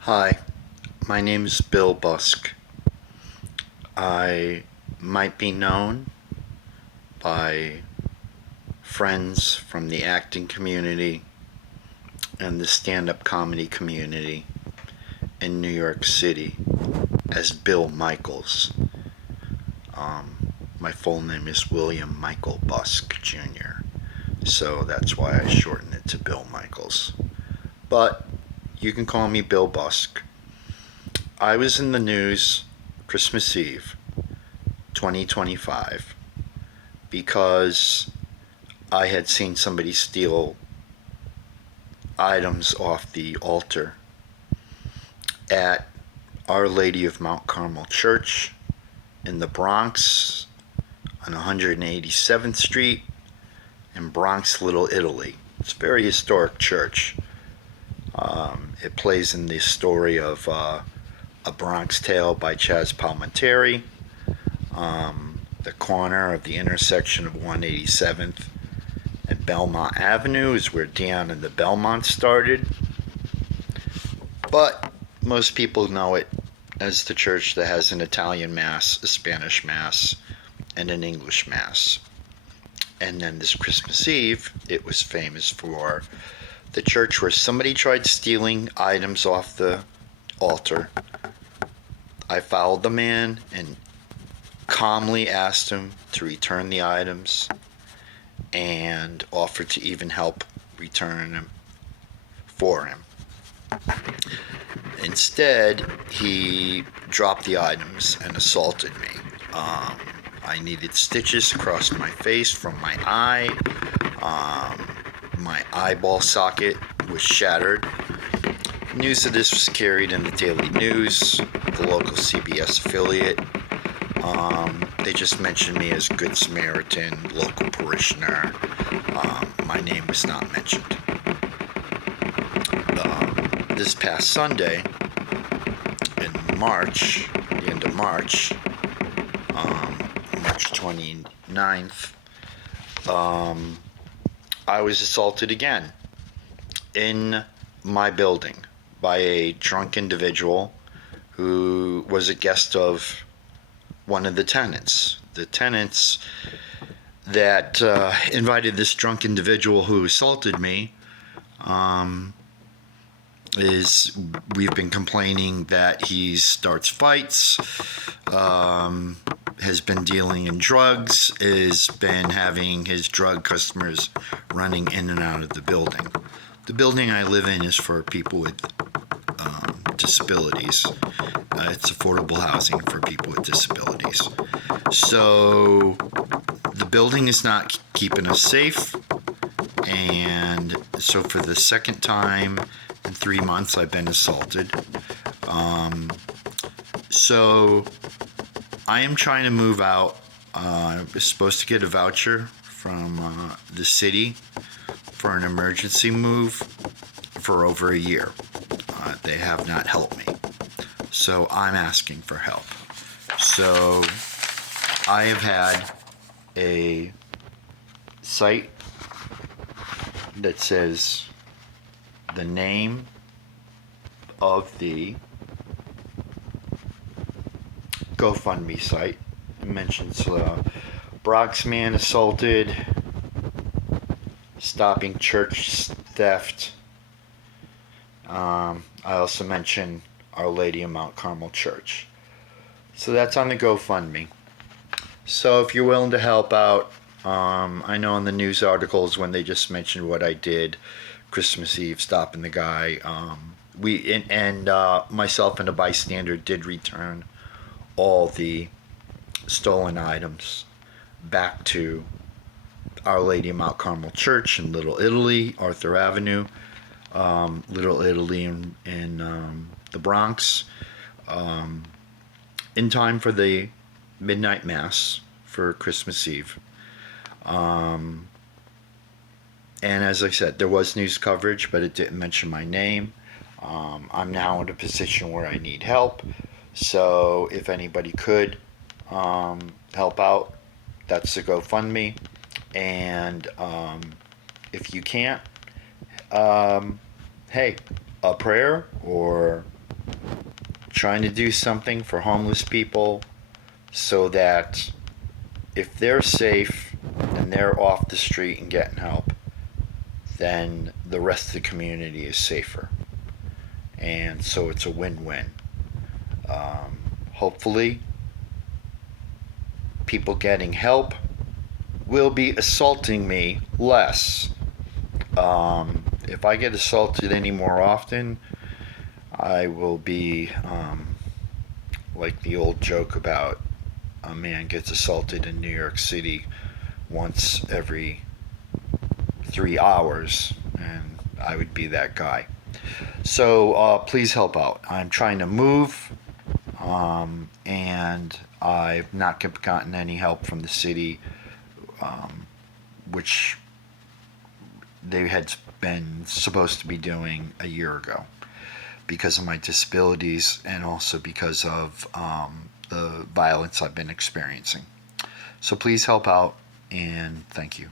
Hi, my name is Bill Busk. I might be known by friends from the acting community and the stand up comedy community in New York City as Bill Michaels. My full name is William Michael Busk Jr., so that's why I shorten it to Bill Michaels. But you can call me Bill Busk. I was in the news Christmas Eve 2025 because I had seen somebody steal items off the altar at Our Lady of Mount Carmel Church in the Bronx on 187th Street in Bronx, Little Italy. It's a very historic church. It plays in the story of A Bronx Tale by Chaz Palminteri. The corner of the intersection of 187th and Belmont Avenue is where Dion and the Belmont started. But most people know it as the church that has an Italian Mass, a Spanish Mass, and an English Mass. And then this Christmas Eve, it was famous for the church where somebody tried stealing items off the altar. I followed the man and calmly asked him to return the items and offered to even help return them for him. Instead, he dropped the items and assaulted me. I needed stitches across my face from my eye. My eyeball socket was shattered. News of this was carried in the Daily News, the local CBS affiliate. They just mentioned me as Good Samaritan, local parishioner. My name was not mentioned. This past Sunday, in March, the end of March, March 29th, I was assaulted again in my building by a drunk individual who was a guest of one of the tenants. The tenants that invited this drunk individual who assaulted me is we've been complaining that he starts fights, has been dealing in drugs, has been having his drug customers running in and out of the building. The building I live in is for people with disabilities. It's affordable housing for people with disabilities. So the building is not keeping us safe, and so for the second time in 3 months I've been assaulted. So I am trying to move out. I was supposed to get a voucher from the city for an emergency move for over a year. They have not helped me. So I'm asking for help. So I have had a site that says the name of the GoFundMe site. It mentions Bronx man assaulted, stopping church theft. I also mention Our Lady of Mount Carmel Church. So that's on the GoFundMe. So if you're willing to help out, I know in the news articles when they just mentioned what I did Christmas Eve, stopping the guy, myself and a bystander did return all the stolen items back to Our Lady of Mount Carmel Church in Little Italy, Arthur Avenue, Little Italy in the Bronx, in time for the midnight mass for Christmas Eve. And as I said, there was news coverage, but it didn't mention my name. I'm now in a position where I need help. So if anybody could help out, that's the GoFundMe. And if you can't, hey, a prayer or trying to do something for homeless people so that if they're safe and they're off the street and getting help, then the rest of the community is safer. And so it's a win-win. Hopefully, people getting help will be assaulting me less. If I get assaulted any more often, I will be like the old joke about a man gets assaulted in New York City once every 3 hours, and I would be that guy. So please help out. I'm trying to move, and I've not gotten any help from the city, which they had been supposed to be doing a year ago because of my disabilities and also because of the violence I've been experiencing. So please help out, and thank you.